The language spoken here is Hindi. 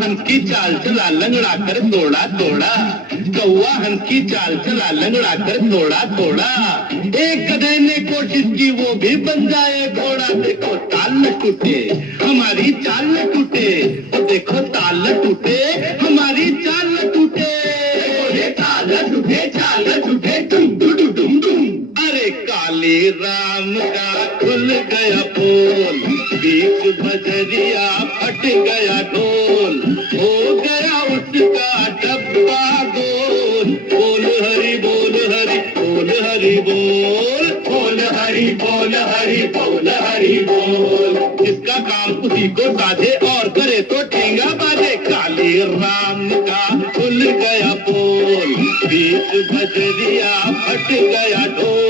हंकी चाल चला लंगड़ा कर तोड़ा तोड़ा, कौआ हंकी चाल चला लंगड़ा कर तोड़ा तोड़ा। एक गधे ने कोशिश की वो भी बन जाए घोड़ा, देखो ताल न टूटे हमारी चाल न टूटे, देखो ताल न टूटे हमारी चाल न टूटे, ताल न टूटे चाल न टूटे डुम डुम डुम डुम। अरे काली राम का खुल गया पोल, बीच बजरिया फट गया ढोल, हो गया उसका डब्बा गोल, बोल हरि बोल हरि बोल हरि बोल, बोल हरि बोल हरि बोल हरि बोल। जिसका काम उसी को साधे और करे तो ठेंगा बाजे, काली राम का खुल गया पोल, बीच बजरिया फट गया ढोल।